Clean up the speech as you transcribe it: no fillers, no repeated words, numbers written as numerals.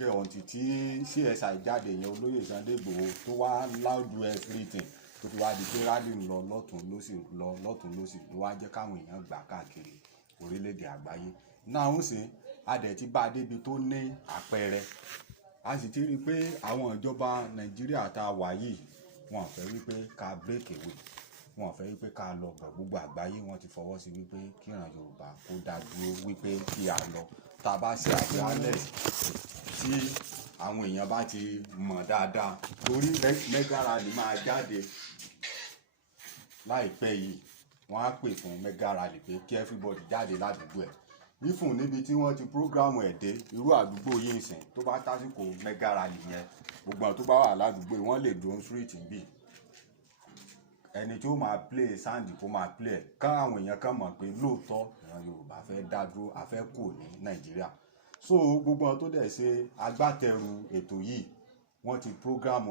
gẹ̀ ọ̀ǹtì tí CSI jáde yẹn olóyè Sunday Igboho tó wá loud everything tó fi wá di pé rally ń lọ lọ́tún lósì ló wá jẹ́ káwọn èèyàn gbà káàkiri orílẹ̀-èdè àgbáyé. Náà ń sìn adẹ̀ ti bá débi tó ní àpẹẹrẹ, a sì ti rí i pé àwọn ìjọba Nàìjíríà tá a wà yìí wọn fẹ́ wípé ká break away, wọn fẹ́ wípé ká lọ bọ̀, gbogbo àgbáyé wọn ti fọwọ́ sí wípé kíran Yorùbá kó dá dúró, wípé kí a lọ tá a bá ṣe awareness tí àwọn èèyàn bá ti mọ̀ dáadáa. Torí mega rally máa jáde láìpẹ́ yìí, wọ́n á pè fún mega rally pé kí everybody jáde ládùúgbò ẹ̀. Nífùn níbi tí wọ́n ti program ẹ̀ dé irú àdúgbò yìí ń sìn tó bá tásìkò mega rally yẹn, gbogbo àwọn tó bá wà ládùúgbò yìí wọ́n lè dúró street bí ẹni tí ó máa play sound kó máa play ẹ̀, ká àwọn èèyàn kan mọ̀ pé lóòótọ́ ìran Yorùbá fẹ́ dá dúró, a fẹ́ kù ní Nàìjíríà. So gbogbo àwọn tó dẹ̀ ṣe agbátẹrù ètò yìí wọ́n ti program